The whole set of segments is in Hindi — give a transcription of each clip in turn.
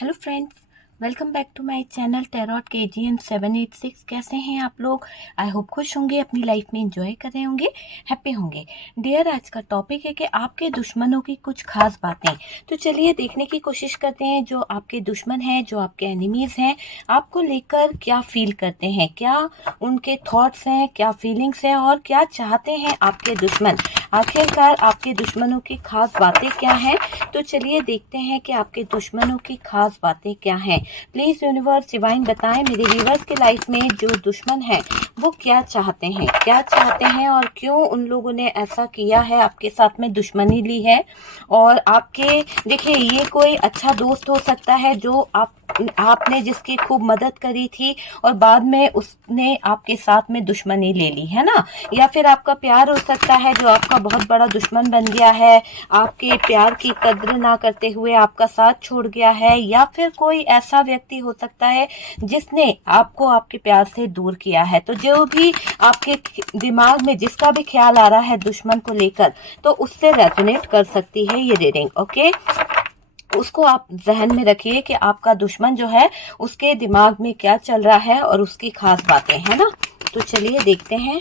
Hello friends, welcome back to my channel tarot KGN 786। कैसे हैं आप लोग? आई होप खुश होंगे, अपनी लाइफ में एंजॉय कर रहे होंगे, हैप्पी होंगे। डियर, आज का टॉपिक है कि आपके दुश्मनों की कुछ खास बातें। तो चलिए देखने की कोशिश करते हैं, जो आपके दुश्मन हैं, जो आपके एनिमीज हैं, आपको लेकर क्या फील करते हैं, क्या उनके थॉट्स हैं, क्या फीलिंग्स हैं और क्या चाहते हैं आपके दुश्मन। आखिरकार आपके दुश्मनों की खास बातें क्या हैं। तो चलिए देखते हैं कि आपके दुश्मनों की खास बातें क्या हैं। प्लीज यूनिवर्स डिवाइन बताएं मेरे व्यूवर्स के लाइफ में जो दुश्मन है वो क्या चाहते हैं, क्या चाहते हैं और क्यों उन लोगों ने ऐसा किया है, आपके साथ में दुश्मनी ली है। और आपके देखिए, ये कोई अच्छा दोस्त हो सकता है जो आपने जिसकी खूब मदद करी थी और बाद में उसने आपके साथ में दुश्मनी ले ली है ना। या फिर आपका प्यार हो सकता है जो आपका बहुत बड़ा दुश्मन बन गया है, आपके प्यार की कद्र ना करते हुए आपका साथ छोड़ गया है। या फिर कोई ऐसा व्यक्ति हो सकता है जिसने आपको आपके प्यार से दूर किया है। तो जो भी आपके दिमाग में जिसका भी ख्याल आ रहा है दुश्मन को लेकर, तो उससे रेजोनेट कर सकती है ये रीडिंग। ओके, उसको आप जहन में रखिए कि आपका दुश्मन जो है उसके दिमाग में क्या चल रहा है और उसकी खास बातें है ना। तो चलिए देखते हैं।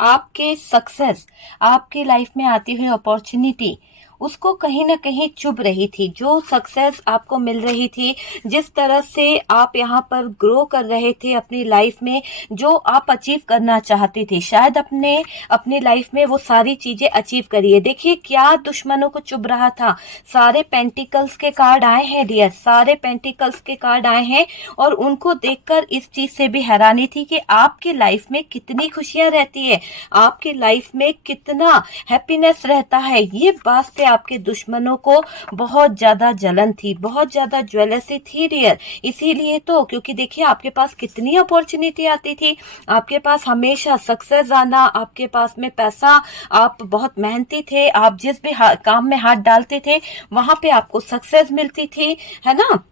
आपके सक्सेस, आपकी लाइफ में आती हुई अपॉर्चुनिटी, उसको कहीं ना कहीं चुभ रही थी। जो सक्सेस आपको मिल रही थी, जिस तरह से आप यहाँ पर ग्रो कर रहे थे अपनी लाइफ में, जो आप अचीव करना चाहते थे, शायद अपनी लाइफ में वो सारी चीजें अचीव करिए। देखिए क्या दुश्मनों को चुभ रहा था। सारे पेंटिकल्स के कार्ड आए हैं डियर, सारे पेंटिकल्स के कार्ड आए हैं और उनको देखकर इस चीज से भी हैरानी थी कि आपकी लाइफ में कितनी खुशियां रहती है, आपकी लाइफ में कितना हैप्पीनेस रहता है। ये बात पे आपके दुश्मनों को बहुत ज्यादा जलन थी, बहुत ज्यादा ज्वेलसी थी डियर। इसीलिए तो, क्योंकि देखिए आपके पास कितनी अपॉर्चुनिटी आती थी, आपके पास हमेशा सक्सेस आना, आपके पास में पैसा, आप बहुत मेहनती थे, आप जिस भी काम में हाथ डालते थे वहां पे आपको सक्सेस मिलती थी, है ना।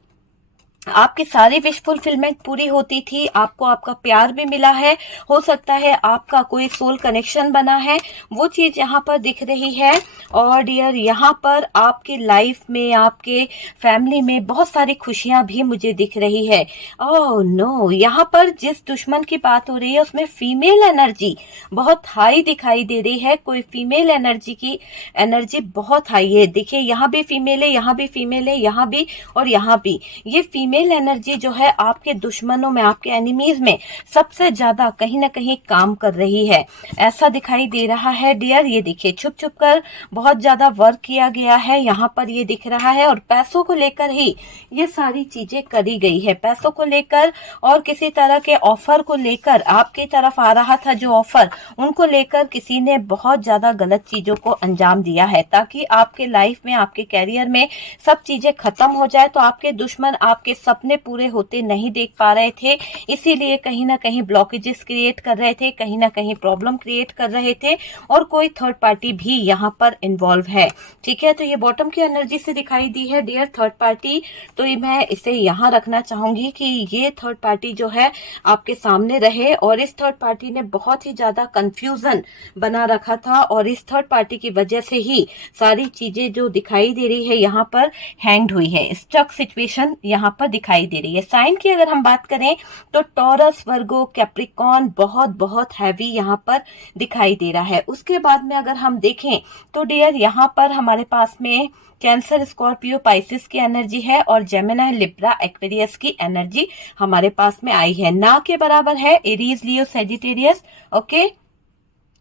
आपकी सारी विश फुलफिलमेंट पूरी होती थी, आपको आपका प्यार भी मिला है, हो सकता है आपका कोई सोल कनेक्शन बना है, वो चीज यहाँ पर दिख रही है। और डियर, यहाँ पर आपकी लाइफ में, आपके फैमिली में बहुत सारी खुशियां भी मुझे दिख रही है। ओह नो, यहाँ पर जिस दुश्मन की बात हो रही है उसमें फीमेल एनर्जी बहुत हाई दिखाई दे रही है। कोई फीमेल एनर्जी की एनर्जी बहुत हाई है। देखिए यहाँ भी फीमेल है, यहाँ भी फीमेल है, यहाँ भी और यहाँ भी। ये फीमेल एनर्जी जो है आपके दुश्मनों में, आपके एनिमीज में सबसे ज्यादा कहीं ना कहीं काम कर रही है, ऐसा दिखाई दे रहा है डियर। ये देखिए छुप छुप कर बहुत ज्यादा वर्क किया गया है, यहाँ पर ये दिख रहा है। और पैसों को लेकर ही ये सारी चीजें करी गई है, पैसों को लेकर और किसी तरह के ऑफर को लेकर, आपकी तरफ आ रहा था जो ऑफर, उनको लेकर किसी ने बहुत ज्यादा गलत चीजों को अंजाम दिया है ताकि आपके लाइफ में, आपके कैरियर में सब चीजें खत्म हो जाए। तो आपके दुश्मन आपके सपने पूरे होते नहीं देख पा रहे थे, इसीलिए कहीं ना कहीं ब्लॉकेजेस क्रिएट कर रहे थे, कहीं ना कहीं प्रॉब्लम क्रिएट कर रहे थे। और कोई थर्ड पार्टी भी यहाँ पर इन्वॉल्व है, ठीक है। तो ये बॉटम की एनर्जी से दिखाई दी है डियर, थर्ड पार्टी। तो ये मैं इसे यहाँ रखना चाहूंगी कि ये थर्ड पार्टी जो है आपके सामने रहे। और इस थर्ड पार्टी ने बहुत ही ज्यादा कंफ्यूजन बना रखा था और इस थर्ड पार्टी की वजह से ही सारी चीजें जो दिखाई दे रही है यहाँ पर हैंग्ड हुई है, स्टक सिचुएशन यहाँ पर दिखाई दे रही है। साइन की अगर हम बात करें तो टॉरस, वर्गो, कैप्रिकॉन बहुत बहुत हैवी यहाँ पर दिखाई दे रहा है। उसके बाद में अगर हम देखें तो डियर, यहाँ पर हमारे पास में कैंसर, स्कॉर्पियो, पाइसिस की एनर्जी है और जेमिनी, लिब्रा, एक्वेरियस की एनर्जी हमारे पास में आई है। ना के बराबर है एरीज, लियो, सेजिटेरियस। ओके,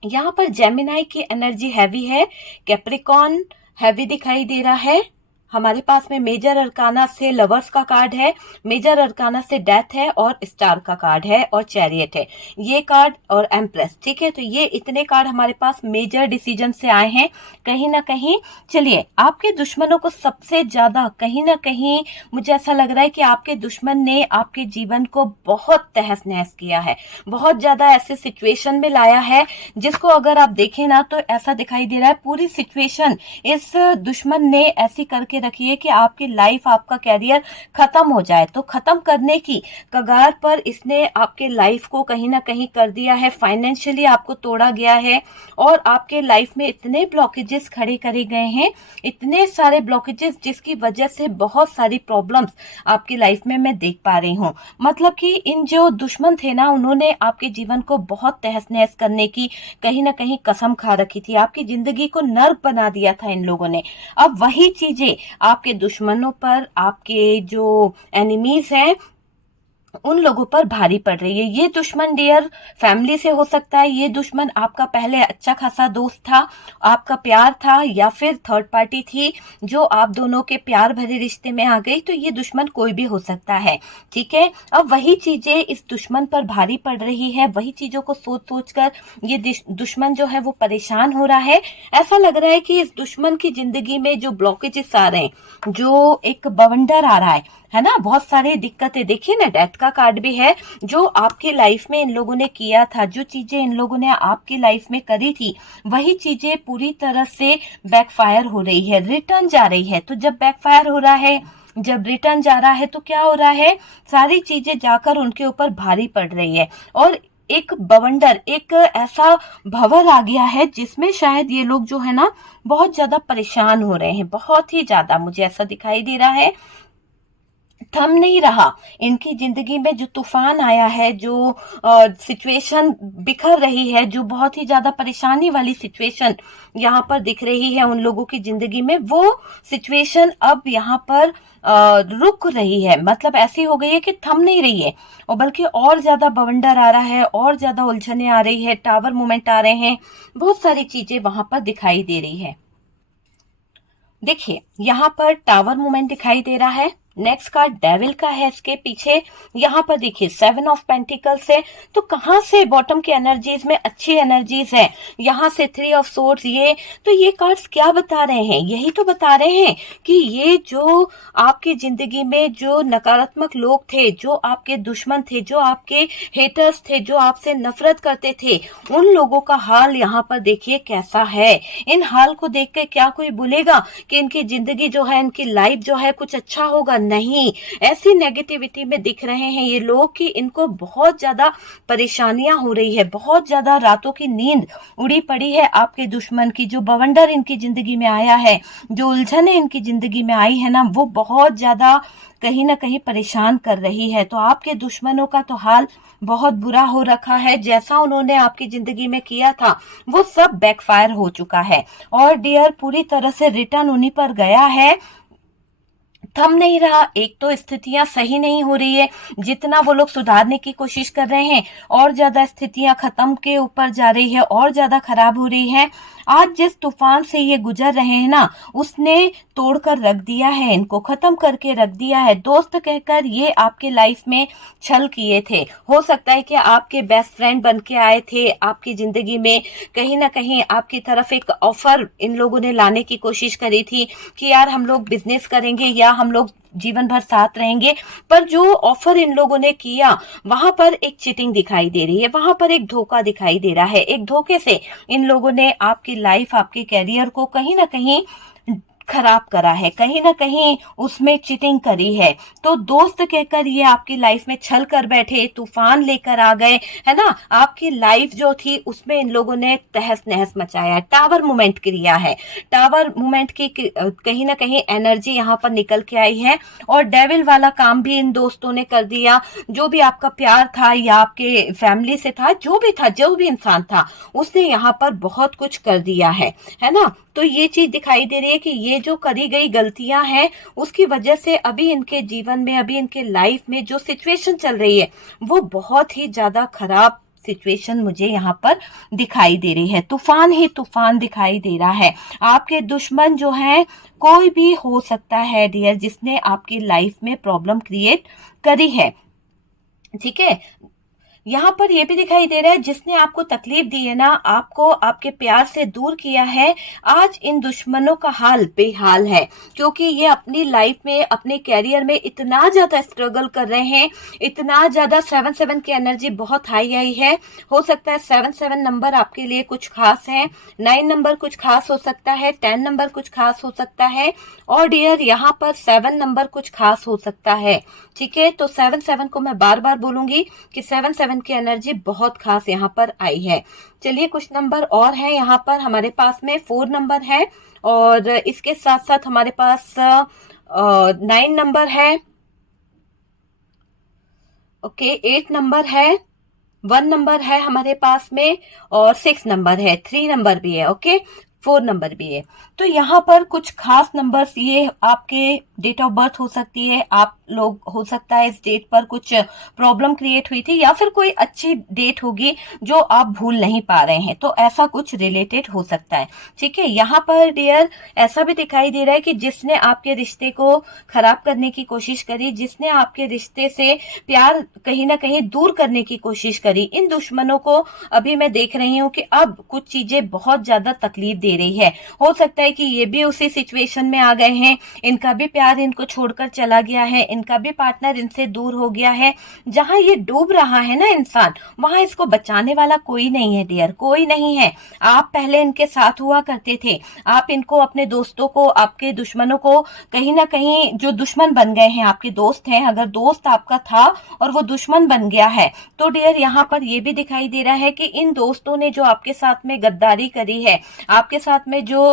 यहाँ पर जेमिनी की एनर्जी हैवी है, कैप्रिकॉन हैवी दिखाई दे रहा है। हमारे पास में मेजर अरकाना से लवर्स का कार्ड है, मेजर अरकाना से डेथ है और स्टार का कार्ड है और चैरियट है ये कार्ड, और एम्प्रेस, ठीक है। तो ये इतने कार्ड हमारे पास मेजर डिसीजन से आए हैं कहीं ना कहीं। चलिए, आपके दुश्मनों को सबसे ज्यादा कहीं ना कहीं मुझे ऐसा लग रहा है कि आपके दुश्मन ने आपके जीवन को बहुत तहस नहस किया है, बहुत ज्यादा ऐसे सिचुएशन में लाया है जिसको अगर आप देखें ना तो ऐसा दिखाई दे रहा है पूरी सिचुएशन इस दुश्मन ने ऐसी करके करके रखिए कि आपकी लाइफ, आपका कैरियर खत्म हो जाए। तो खत्म करने की कगार पर इसने आपके लाइफ को कहीं ना कहीं कर दिया है, फाइनेंशियली आपको तोड़ा गया है और आपके लाइफ में इतने ब्लॉकेजेस खड़े करे गए हैं, इतने सारे ब्लॉकेजेस, जिसकी वजह से बहुत सारी प्रॉब्लम्स आपकी लाइफ में मैं देख पा रही हूँ। मतलब कि इन जो दुश्मन थे ना, उन्होंने आपके जीवन को बहुत तहस नहस करने की कहीं ना कहीं कसम खा रखी थी, आपकी जिंदगी को नर्क बना दिया था इन लोगों ने। अब वही चीजें आपके दुश्मनों पर, आपके जो एनिमीज हैं, उन लोगों पर भारी पड़ रही है। ये दुश्मन डियर फैमिली से हो सकता है, ये दुश्मन आपका पहले अच्छा खासा दोस्त था, आपका प्यार था, या फिर थर्ड पार्टी थी जो आप दोनों के प्यार भरे रिश्ते में आ गई। तो ये दुश्मन कोई भी हो सकता है, ठीक है। अब वही चीजें इस दुश्मन पर भारी पड़ रही है, वही चीजों को सोच सोच कर ये दुश्मन जो है वो परेशान हो रहा है। ऐसा लग रहा है कि इस दुश्मन की जिंदगी में जो ब्लॉकेजेस आ रहे हैं, जो एक बवंडर आ रहा है ना, बहुत सारी दिक्कतें। देखिए ना, डेथ का कार्ड भी है। जो आपकी लाइफ में इन लोगों ने किया था, जो चीजें इन लोगों ने आपकी लाइफ में करी थी, वही चीजें पूरी तरह से बैकफायर हो रही है, रिटर्न जा रही है। तो जब बैकफायर हो रहा है, जब रिटर्न जा रहा है, तो क्या हो रहा है, सारी चीजें जाकर उनके ऊपर भारी पड़ रही है और एक बवंडर, एक ऐसा भंवर आ गया है जिसमें शायद ये लोग जो है ना बहुत ज्यादा परेशान हो रहे हैं, बहुत ही ज्यादा मुझे ऐसा दिखाई दे रहा है। थम नहीं रहा इनकी जिंदगी में, जो तूफान आया है, जो सिचुएशन बिखर रही है, जो बहुत ही ज्यादा परेशानी वाली सिचुएशन यहाँ पर दिख रही है उन लोगों की जिंदगी में, वो सिचुएशन अब यहाँ पर रुक रही है। मतलब ऐसी हो गई है कि थम नहीं रही है, और बल्कि और ज्यादा बवंडर आ रहा है, और ज्यादा उलझने आ रही है, टावर मूवमेंट आ रहे हैं, बहुत सारी चीजें वहां पर दिखाई दे रही है। देखिए, यहाँ पर टावर मूवमेंट दिखाई दे रहा है। नेक्स्ट कार्ड डेविल का है इसके पीछे। यहाँ पर देखिए 7 ऑफ पेंटिकल्स है। तो कहाँ से बॉटम की एनर्जीज में अच्छी एनर्जीज है, यहाँ से 3 ऑफ सोर्ड्स। ये कार्ड्स क्या बता रहे हैं, यही तो बता रहे हैं कि ये जो आपकी जिंदगी में जो नकारात्मक लोग थे, जो आपके दुश्मन थे, जो आपके हेटर्स थे, जो आपसे नफरत करते थे, उन लोगों का हाल यहाँ पर देखिए कैसा है। इन हाल को देख के क्या कोई बोलेगा कि इनकी जिंदगी जो है, इनकी लाइफ जो है कुछ अच्छा होगा? नहीं, ऐसी नेगेटिविटी में दिख रहे हैं ये लोग कि इनको बहुत ज्यादा परेशानियां हो रही है, बहुत ज्यादा रातों की नींद उड़ी पड़ी है आपके दुश्मन की। जो बवंडर इनकी जिंदगी में आया है, जो उलझने इनकी जिंदगी में आई है ना, वो बहुत ज्यादा कहीं ना कहीं परेशान कर रही है। तो आपके दुश्मनों का तो हाल बहुत बुरा हो रखा है। जैसा उन्होंने आपकी जिंदगी में किया था वो सब बैकफायर हो चुका है, और डियर पूरी तरह से रिटर्न उन्हीं पर गया है, थम नहीं रहा। एक तो स्थितियां सही नहीं हो रही है, जितना वो लोग सुधारने की कोशिश कर रहे हैं और ज्यादा स्थितियां खत्म के ऊपर जा रही है, और ज्यादा खराब हो रही है। आज जिस तूफान से ये गुजर रहे हैं ना, उसने तोड़कर रख दिया है, इनको खत्म करके रख दिया है। दोस्त कहकर ये आपके लाइफ में छल किए थे। हो सकता है कि आपके बेस्ट फ्रेंड बन के आए थे आपकी जिंदगी में, कहीं ना कहीं आपकी तरफ एक ऑफर इन लोगों ने लाने की कोशिश करी थी कि यार हम लोग बिजनेस करेंगे या हम लोग जीवन भर साथ रहेंगे। पर जो ऑफर इन लोगों ने किया, वहां पर एक चीटिंग दिखाई दे रही है, वहां पर एक धोखा दिखाई दे रहा है। एक धोखे से इन लोगों ने आपकी लाइफ, आपके कैरियर को कहीं ना कहीं खराब करा है, कहीं ना कहीं उसमें चीटिंग करी है। तो दोस्त कहकर ये आपकी लाइफ में छल कर बैठे, तूफान लेकर आ गए, है ना। आपकी लाइफ जो थी उसमें इन लोगों ने तहस नहस मचाया, टावर मूवमेंट किया है। टावर मूवमेंट की कहीं ना कहीं एनर्जी यहाँ पर निकल के आई है, और डेविल वाला काम भी इन दोस्तों ने कर दिया। जो भी आपका प्यार था या आपके फैमिली से था, जो भी इंसान था, उसने यहाँ पर बहुत कुछ कर दिया है ना। तो ये चीज दिखाई दे रही है कि ये जो करी गई गलतियां हैं, उसकी वजह से अभी इनके जीवन में, अभी इनके लाइफ में जो सिचुएशन चल रही है, वो बहुत ही ज्यादा खराब सिचुएशन मुझे यहाँ पर दिखाई दे रही है। तूफान ही तूफान दिखाई दे रहा है। आपके दुश्मन जो है, कोई भी हो सकता है डियर, जिसने आपकी लाइफ में प्रॉब्लम क्रिएट करी है, ठीक है। यहाँ पर ये भी दिखाई दे रहा है, जिसने आपको तकलीफ दी है ना, आपको आपके प्यार से दूर किया है, आज इन दुश्मनों का हाल बेहाल है, क्योंकि ये अपनी लाइफ में, अपने कैरियर में इतना ज्यादा स्ट्रगल कर रहे हैं, इतना ज्यादा 7-7 की एनर्जी बहुत हाई आई है। हो सकता है 7-7 नंबर आपके लिए कुछ खास है, 9 नंबर कुछ खास हो सकता है, 10 नंबर कुछ खास हो सकता है, और डियर यहाँ पर 7 नंबर कुछ खास हो सकता है। ठीक है, तो 7-7 को मैं बार बार बोलूंगी कि 7-7 की एनर्जी बहुत खास यहाँ पर आई है। चलिए कुछ नंबर और है यहाँ पर हमारे पास में। 4 नंबर है, और इसके साथ साथ हमारे पास 9 नंबर है, ओके, 8 नंबर है, 1 नंबर है हमारे पास में, और 6 नंबर है, 3 नंबर भी है, ओके, 4 नंबर भी है। तो यहाँ पर कुछ खास नंबर्स, ये आपके डेट ऑफ बर्थ हो सकती है, आप लोग हो सकता है इस डेट पर कुछ प्रॉब्लम क्रिएट हुई थी, या फिर कोई अच्छी डेट होगी जो आप भूल नहीं पा रहे हैं, तो ऐसा कुछ रिलेटेड हो सकता है। ठीक है, यहाँ पर डियर ऐसा भी दिखाई दे रहा है कि जिसने आपके रिश्ते को खराब करने की कोशिश करी, जिसने आपके रिश्ते से प्यार कहीं ना कहीं दूर करने की कोशिश करी, इन दुश्मनों को अभी मैं देख रही हूँ कि अब कुछ चीजें बहुत ज्यादा तकलीफ दे रही है। हो सकता है कि ये भी उसी सिचुएशन में आ गए हैं, इनका भी प्यार इनको छोड़कर चला गया है, इनका भी पार्टनर इनसे दूर हो गया है। जहां ये डूब रहा है ना इंसान, वहां इसको बचाने वाला कोई नहीं है डियर, कोई नहीं है। आप पहले इनके साथ हुआ करते थे, आप इनको, अपने दोस्तों को, आपके दुश्मनों को कहीं ना कहीं, जो दुश्मन बन गए हैं, आपके दोस्त हैं, अगर दोस्त आपका था और वो दुश्मन बन गया है, तो डियर यहाँ पर ये भी दिखाई दे रहा है कि इन दोस्तों ने जो आपके साथ में गद्दारी करी है, आपके साथ में जो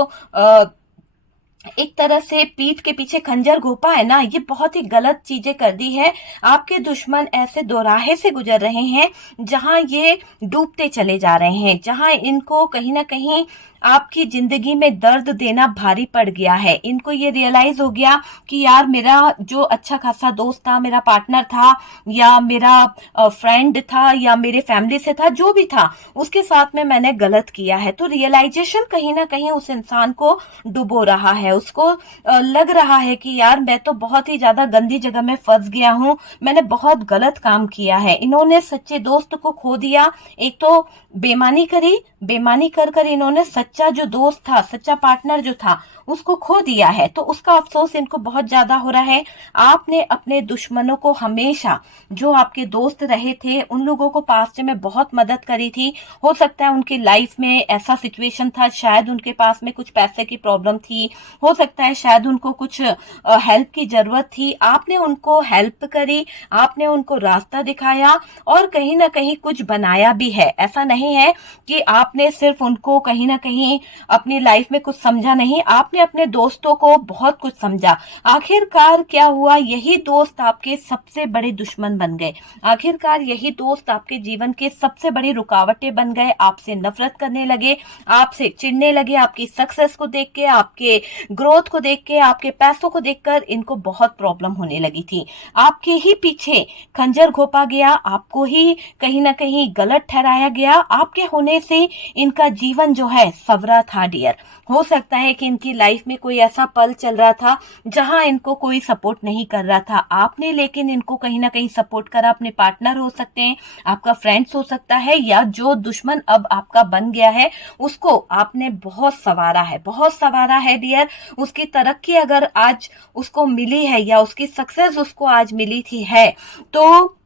एक तरह से पीठ के पीछे खंजर घोपा है ना, ये बहुत ही गलत चीजें कर दी है। आपके दुश्मन ऐसे दोराहे से गुजर रहे हैं जहां ये डूबते चले जा रहे हैं, जहां इनको कहीं ना कहीं आपकी जिंदगी में दर्द देना भारी पड़ गया है। इनको ये रियलाइज हो गया कि यार, मेरा जो अच्छा खासा दोस्त था, मेरा पार्टनर था, या मेरा फ्रेंड था, या मेरे फैमिली से था, जो भी था, उसके साथ में मैंने गलत किया है। तो रियलाइजेशन कहीं ना कहीं उस इंसान को डुबो रहा है, उसको लग रहा है कि यार, मैं तो बहुत ही ज्यादा गंदी जगह में फंस गया हूँ, मैंने बहुत गलत काम किया है। इन्होंने सच्चे दोस्त को खो दिया, एक तो बेईमानी करी, बेईमानी कर कर इन्होंने सच्चा जो दोस्त था, सच्चा पार्टनर जो था, उसको खो दिया है। तो उसका अफसोस इनको बहुत ज्यादा हो रहा है। आपने अपने दुश्मनों को हमेशा, जो आपके दोस्त रहे थे, उन लोगों को पास्ट में बहुत मदद करी थी। हो सकता है उनकी लाइफ में ऐसा सिचुएशन था, शायद उनके पास में कुछ पैसे की प्रॉब्लम थी, हो सकता है शायद उनको कुछ हेल्प की जरूरत थी, आपने उनको हेल्प करी, आपने उनको रास्ता दिखाया, और कहीं ना कहीं कुछ बनाया भी है। ऐसा नहीं है कि आपने सिर्फ उनको कहीं ना कहीं अपनी लाइफ में कुछ समझा नहीं, आपने अपने दोस्तों को बहुत कुछ समझा। आखिरकार क्या हुआ, यही दोस्त आपके सबसे बड़े दुश्मन बन गए। आखिरकार यही दोस्त आपके जीवन के सबसे बड़ी रुकावटें बन गए, आपसे नफरत करने लगे, आपसे चिढ़ने लगे, आपकी सक्सेस को देख के, आपके ग्रोथ को देख के, आपके पैसों को देखकर इनको बहुत प्रॉब्लम होने लगी थी। आपके ही पीछे खंजर घोपा गया, आपको ही कहीं ना कहीं गलत ठहराया गया। आपके होने से इनका जीवन जो है सवरा था डियर। हो सकता है कि इनकी लाइफ में कोई ऐसा पल चल रहा था जहां इनको कोई सपोर्ट नहीं कर रहा था, आपने लेकिन इनको कहीं ना कहीं सपोर्ट करा। अपने पार्टनर हो सकते हैं, आपका फ्रेंड्स हो सकता है, या जो दुश्मन अब आपका बन गया है, उसको आपने बहुत संवारा है, बहुत संवारा है डियर। उसकी तरक्की अगर आज उसको मिली है, या उसकी सक्सेस उसको आज मिली थी है, तो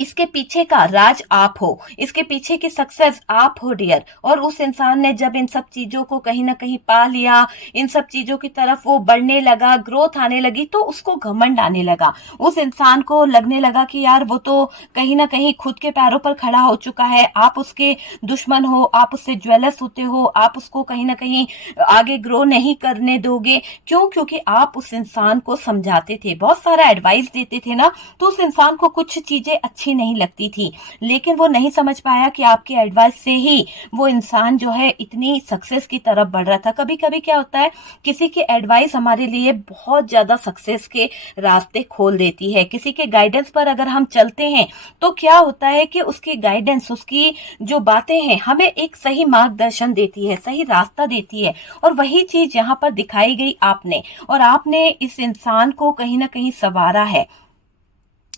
इसके पीछे का राज आप हो, इसके पीछे की सक्सेस आप हो डियर। और उस इंसान ने जब इन सब चीजों को कहीं ना कहीं पा लिया, इन सब चीजों की तरफ वो बढ़ने लगा, ग्रोथ आने लगी, तो उसको घमंड आने लगा। उस इंसान को लगने लगा कि यार, वो तो कहीं ना कहीं खुद के पैरों पर खड़ा हो चुका है, आप उसके दुश्मन हो, आप उससे ज्वेलस होते हो, आप उसको कहीं ना कहीं आगे ग्रो नहीं करने दोगे। क्यों? क्योंकि आप उस इंसान को समझाते थे, बहुत सारा एडवाइस देते थे ना, तो उस इंसान को कुछ चीजें अच्छी नहीं लगती थी, लेकिन वो नहीं समझ पाया कि आपकी एडवाइस से ही वो इंसान जो है इतनी सक्सेस की तरफ बढ़ रहा था। कभी कभी क्या होता है, किसी की एडवाइस हमारे लिए बहुत ज्यादा सक्सेस के रास्ते खोल देती है। किसी के गाइडेंस पर अगर हम चलते हैं तो क्या होता है कि उसकी गाइडेंस, उसकी जो बातें हैं, हमें एक सही मार्गदर्शन देती है, सही रास्ता देती है। और वही चीज यहाँ पर दिखाई गई आपने, और आपने इस इंसान को कहीं ना कहीं संवारा है।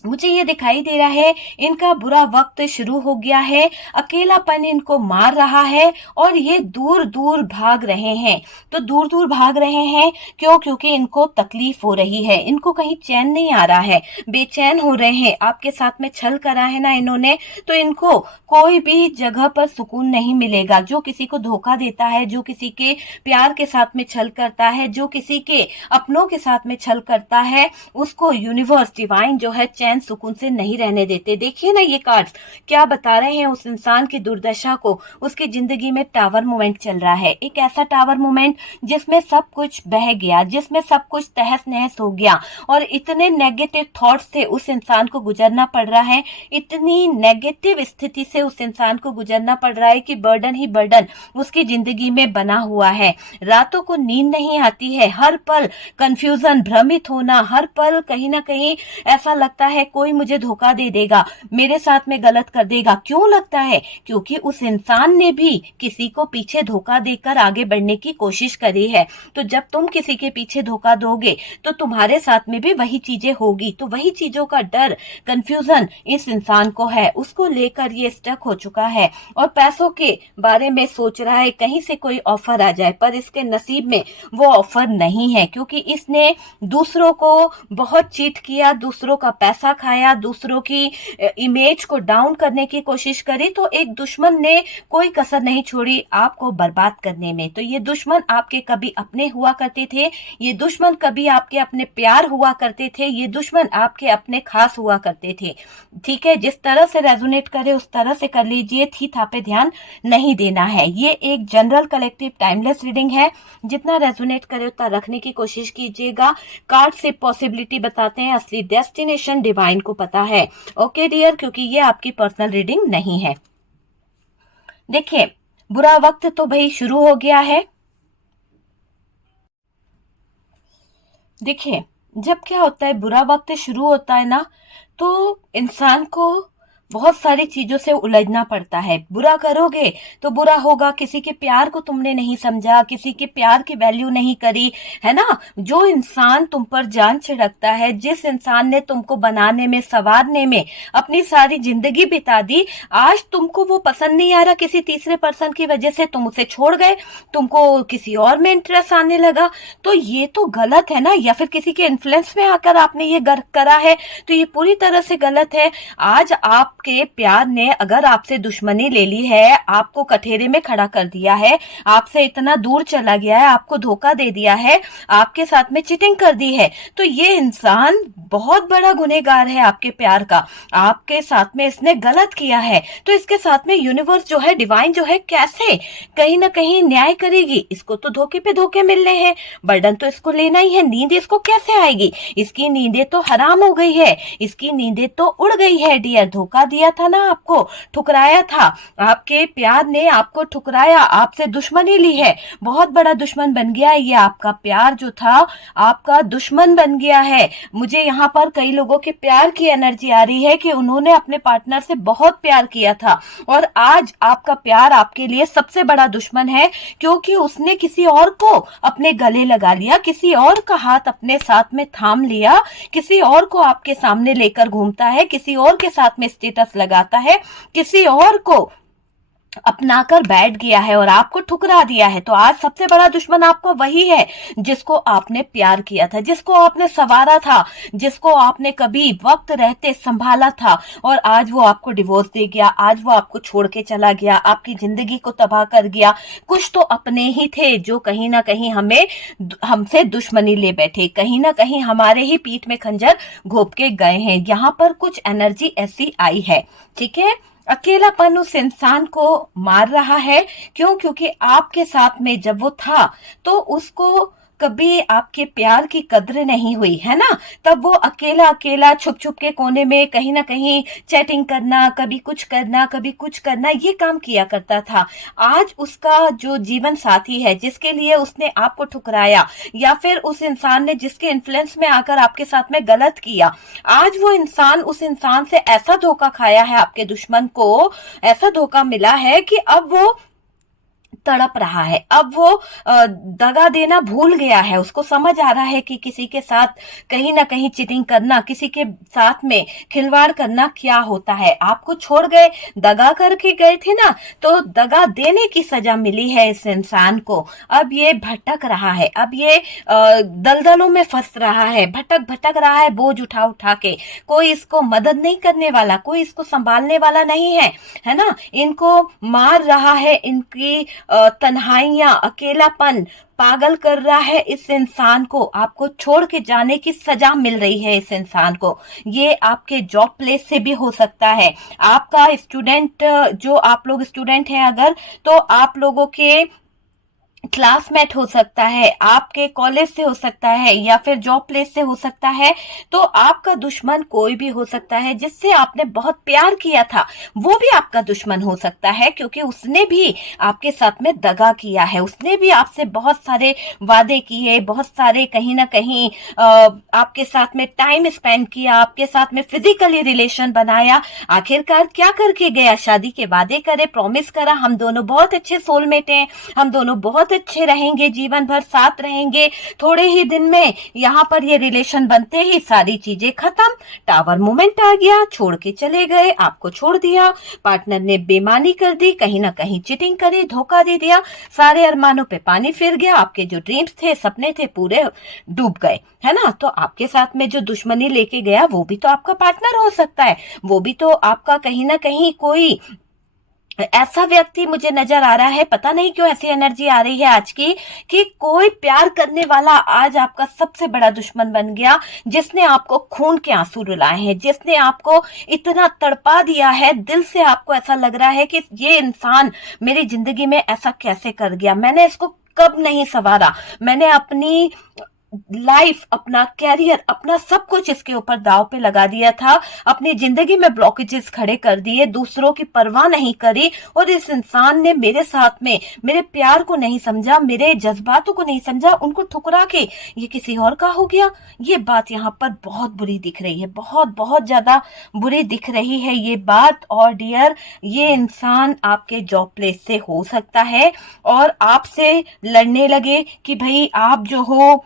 मुझे ये दिखाई दे रहा है इनका बुरा वक्त शुरू हो गया है, अकेलापन इनको मार रहा है और ये दूर दूर भाग रहे हैं। तो दूर दूर भाग रहे हैं क्यों? क्योंकि इनको तकलीफ हो रही है, इनको कहीं चैन नहीं आ रहा है, बेचैन हो रहे हैं। आपके साथ में छल करा है ना इन्होंने, तो इनको कोई भी जगह पर सुकून नहीं मिलेगा। जो किसी को धोखा देता है, जो किसी के प्यार के साथ में छल करता है, जो किसी के अपनों के साथ में छल करता है, उसको यूनिवर्स डिवाइन जो है चैन सुकून से नहीं रहने देते। देखिए ना ये कार्ड्स क्या बता रहे हैं उस इंसान की दुर्दशा को। उसकी जिंदगी में टावर मोमेंट चल रहा है, एक ऐसा टावर मोमेंट जिसमें सब कुछ बह गया, जिसमें सब कुछ तहस नहस हो गया और इतने नेगेटिव थॉट्स से उस इंसान को गुजरना पड़ रहा है, इतनी नेगेटिव स्थिति से उस इंसान को गुजरना पड़ रहा है कि बर्डन ही बर्डन उसकी जिंदगी में बना हुआ है। रातों को नींद नहीं आती है, हर पल कंफ्यूजन, भ्रमित होना, हर पल कहीं ना कहीं ऐसा लगता है कोई मुझे धोखा दे देगा, मेरे साथ में गलत कर देगा। क्यों लगता है? क्योंकि उस इंसान ने भी किसी को पीछे धोखा देकर आगे बढ़ने की कोशिश करी है। तो जब तुम किसी के पीछे धोखा दोगे तो तुम्हारे साथ में भी वही चीजें होगी। तो वही चीजों का डर, कंफ्यूजन इस इंसान को है, उसको लेकर ये स्टक हो चुका है और पैसों के बारे में सोच रहा है कहीं से कोई ऑफर आ जाए, पर इसके नसीब में वो ऑफर नहीं है क्योंकि इसने दूसरों को बहुत चीट किया, दूसरों का पैसा खाया, दूसरों की इमेज को डाउन करने की कोशिश करी। तो एक दुश्मन ने कोई कसर नहीं छोड़ी आपको बर्बाद करने में। तो ये दुश्मन आपके कभी अपने हुआ करते थे, ये दुश्मन कभी आपके अपने प्यार हुआ करते थे, ये दुश्मन आपके अपने खास हुआ करते थे। ठीक है, जिस तरह से रेजोनेट करे उस तरह से कर लीजिए, थी था पे ध्यान नहीं देना है। ये एक जनरल कलेक्टिव टाइमलेस रीडिंग है, जितना रेजोनेट करे उतना रखने की कोशिश कीजिएगा। कार्ड से पॉसिबिलिटी बताते हैं, असली डेस्टिनेशन डिवाइन को पता है। ओके डियर, क्योंकि ये आपकी पर्सनल रीडिंग नहीं है। देखिए, बुरा वक्त तो भाई शुरू हो गया है। देखिए, जब क्या होता है, बुरा वक्त शुरू होता है ना, तो इंसान को बहुत सारी चीजों से उलझना पड़ता है। बुरा करोगे तो बुरा होगा, किसी के प्यार को तुमने नहीं समझा, किसी के प्यार की वैल्यू नहीं करी, है ना। जो इंसान तुम पर जान छिड़कता है, जिस इंसान ने तुमको बनाने में, संवारने में अपनी सारी जिंदगी बिता दी, आज तुमको वो पसंद नहीं आ रहा, किसी तीसरे पर्सन की वजह से तुम उसे छोड़ गए, तुमको किसी और में इंटरेस्ट आने लगा, तो ये तो गलत है ना। या फिर किसी के इन्फ्लुएंस में आकर आपने ये करा है, तो ये पूरी तरह से गलत है। आज आपके प्यार ने अगर आपसे दुश्मनी ले ली है, आपको कठेरे में खड़ा कर दिया है, आपसे इतना दूर चला गया है, आपको धोखा दे दिया है, आपके साथ में चीटिंग कर दी है, तो ये इंसान बहुत बड़ा गुनहगार है आपके प्यार का। आपके साथ में इसने गलत किया है, तो इसके साथ में यूनिवर्स जो है, डिवाइन जो है, कैसे कहीं ना कहीं न्याय करेगी। इसको तो धोखे पे धोखे मिल रहे हैं, बर्डन तो इसको लेना ही है, नींद इसको कैसे आएगी? इसकी नींदें तो हराम हो गई है, इसकी नींदें तो उड़ गई है डियर। धोखा दिया था ना आपको, ठुकराया था, आपके प्यार ने आपको ठुकराया, आपसे दुश्मनी ली है, बहुत बड़ा दुश्मन बन गया है ये। आपका प्यार जो था आपका दुश्मन बन गया है। मुझे यहाँ पर कई लोगों के प्यार की एनर्जी आ रही है कि उन्होंने अपने पार्टनर से बहुत प्यार किया था और आज आपका प्यार आपके लिए सबसे बड़ा दुश्मन है, क्योंकि उसने किसी और को अपने गले लगा लिया, किसी और का हाथ अपने साथ में थाम लिया, किसी और को आपके सामने लेकर घूमता है, किसी और के साथ में स्टेटस लगाता है, किसी और को अपनाकर बैठ गया है और आपको ठुकरा दिया है। तो आज सबसे बड़ा दुश्मन आपका वही है जिसको आपने प्यार किया था, जिसको आपने संवारा था, जिसको आपने कभी वक्त रहते संभाला था, और आज वो आपको डिवोर्स दे गया, आज वो आपको छोड़ के चला गया, आपकी जिंदगी को तबाह कर गया। कुछ तो अपने ही थे जो कहीं ना कहीं हमसे दुश्मनी ले बैठे, कहीं ना कहीं हमारे ही पीठ में खंजर घोंप के गए हैं। यहाँ पर कुछ एनर्जी ऐसी आई है, ठीक है। अकेलापन उस इंसान को मार रहा है, क्यों? क्योंकि आपके साथ में जब वो था तो उसको कभी आपके प्यार की कद्र नहीं हुई, है ना। तब वो अकेला अकेला छुप छुप के कोने में कहीं ना कहीं चैटिंग करना, कभी कुछ करना, कभी कुछ करना, ये काम किया करता था। आज उसका जो जीवन साथी है, जिसके लिए उसने आपको ठुकराया, या फिर उस इंसान ने जिसके इन्फ्लुएंस में आकर आपके साथ में गलत किया, आज वो इंसान, उस इंसान से ऐसा धोखा खाया है, आपके दुश्मन को ऐसा धोखा मिला है कि अब वो तड़प रहा है। अब वो दगा देना भूल गया है, उसको समझ आ रहा है कि किसी के साथ कहीं ना कहीं चीटिंग करना, किसी के साथ में खिलवाड़ करना क्या होता है। आपको छोड़ गए, दगा करके गए थे ना, तो दगा देने की सजा मिली है इस इंसान को। अब ये भटक रहा है, अब ये दलदलों में फंस रहा है, भटक भटक रहा है बोझ उठा उठा के। कोई इसको मदद नहीं करने वाला, कोई इसको संभालने वाला नहीं है, है ना। इनको मार रहा है, इनकी तन्हाइयां, अकेलापन पागल कर रहा है इस इंसान को। आपको छोड़ के जाने की सजा मिल रही है इस इंसान को। ये आपके जॉब प्लेस से भी हो सकता है, आपका स्टूडेंट, जो आप लोग स्टूडेंट हैं अगर, तो आप लोगों के क्लासमेट हो सकता है, आपके कॉलेज से हो सकता है, या फिर जॉब प्लेस से हो सकता है। तो आपका दुश्मन कोई भी हो सकता है, जिससे आपने बहुत प्यार किया था, वो भी आपका दुश्मन हो सकता है, क्योंकि उसने भी आपके साथ में दगा किया है। उसने भी आपसे बहुत सारे वादे किए, बहुत सारे कहीं ना कहीं आपके साथ में टाइम स्पेंड किया, आपके साथ में फिजिकली रिलेशन बनाया। आखिरकार क्या करके गया? शादी के वादे करे, प्रॉमिस करा, हम दोनों बहुत अच्छे सोलमेट हैं, हम दोनों बहुत अच्छे रहेंगे, जीवन भर साथ रहेंगे। थोड़े ही दिन में यहाँ पर ये रिलेशन बनते ही सारी चीजें खत्म, टावर मोमेंट आ गया, छोड़ के चले गए, आपको छोड़ दिया, पार्टनर ने बेईमानी कर दी, कहीं ना कहीं चीटिंग करी, धोखा दे दिया, सारे अरमानों पे पानी फिर गया, आपके जो ड्रीम्स थे, सपने थे, पूरे डूब गए, है ना। तो आपके साथ में जो दुश्मनी लेके गया वो भी तो आपका पार्टनर हो सकता है, वो भी तो आपका कहीं ना कहीं कोई ऐसा व्यक्ति मुझे नजर आ रहा है। पता नहीं क्यों ऐसी एनर्जी आ रही है आज की, कि कोई प्यार करने वाला आज आपका सबसे बड़ा दुश्मन बन गया, जिसने आपको खून के आंसू रुलाए हैं, जिसने आपको इतना तड़पा दिया है, दिल से आपको ऐसा लग रहा है कि ये इंसान मेरी जिंदगी में ऐसा कैसे कर गया, मैंने इसको कब नहीं संवारा, मैंने अपनी लाइफ, अपना कैरियर, अपना सब कुछ इसके ऊपर दाव पे लगा दिया था, अपनी जिंदगी में ब्लॉकेजेस खड़े कर दिए, दूसरों की परवाह नहीं करी, और इस इंसान ने मेरे साथ में मेरे प्यार को नहीं समझा, मेरे जज्बातों को नहीं समझा, उनको ठुकरा के ये किसी और का हो गया। ये बात यहाँ पर बहुत बुरी दिख रही है, बहुत बहुत ज्यादा बुरी दिख रही है ये बात। और डियर, ये इंसान आपके जॉब प्लेस से हो सकता है और आपसे लड़ने लगे कि भाई आप जो हो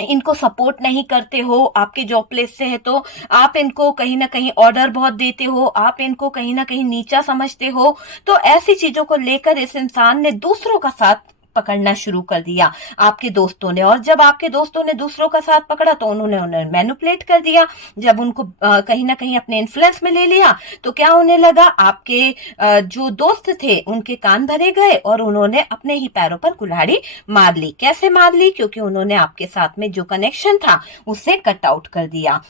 इनको सपोर्ट नहीं करते हो, आपके जॉब प्लेस से है तो आप इनको कहीं ना कहीं ऑर्डर बहुत देते हो, आप इनको कहीं ना कहीं नीचा समझते हो। तो ऐसी चीजों को लेकर इस इंसान ने दूसरों का साथ पकड़ना शुरू कर दिया, आपके दोस्तों ने। और जब आपके दोस्तों ने दूसरों का साथ पकड़ा तो उन्होंने उन्हें मैनिपुलेट कर दिया। जब उनको कहीं ना कहीं अपने इन्फ्लुएंस में ले लिया तो क्या होने लगा, आपके जो दोस्त थे उनके कान भरे गए और उन्होंने अपने ही पैरों पर कुल्हाड़ी मार ली। कैसे मार ली? क्योंकि उन्होंने आपके साथ में जो कनेक्शन था उससे कट आउट कर दिया,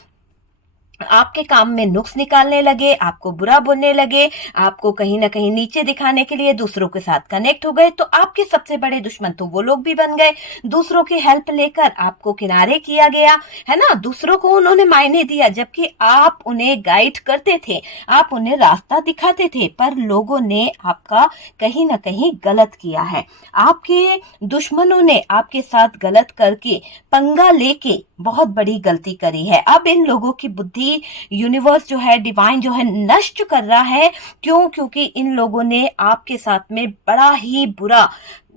आपके काम में नुक्स निकालने लगे, आपको बुरा बोलने लगे, आपको कहीं ना कहीं नीचे दिखाने के लिए दूसरों के साथ कनेक्ट हो गए। तो आपके सबसे बड़े दुश्मन तो वो लोग भी बन गए, दूसरों की हेल्प लेकर आपको किनारे किया गया, है ना। दूसरों को उन्होंने मायने दिया, जबकि आप उन्हें गाइड करते थे, आप उन्हें रास्ता दिखाते थे, पर लोगों ने आपका कहीं ना कहीं गलत किया है। आपके दुश्मनों ने आपके साथ गलत करके, पंगा लेके बहुत बड़ी गलती करी है। अब इन लोगों की बुद्धि यूनिवर्स जो है, डिवाइन जो है, नष्ट कर रहा है। क्यों? क्योंकि इन लोगों ने आपके साथ में बड़ा ही बुरा,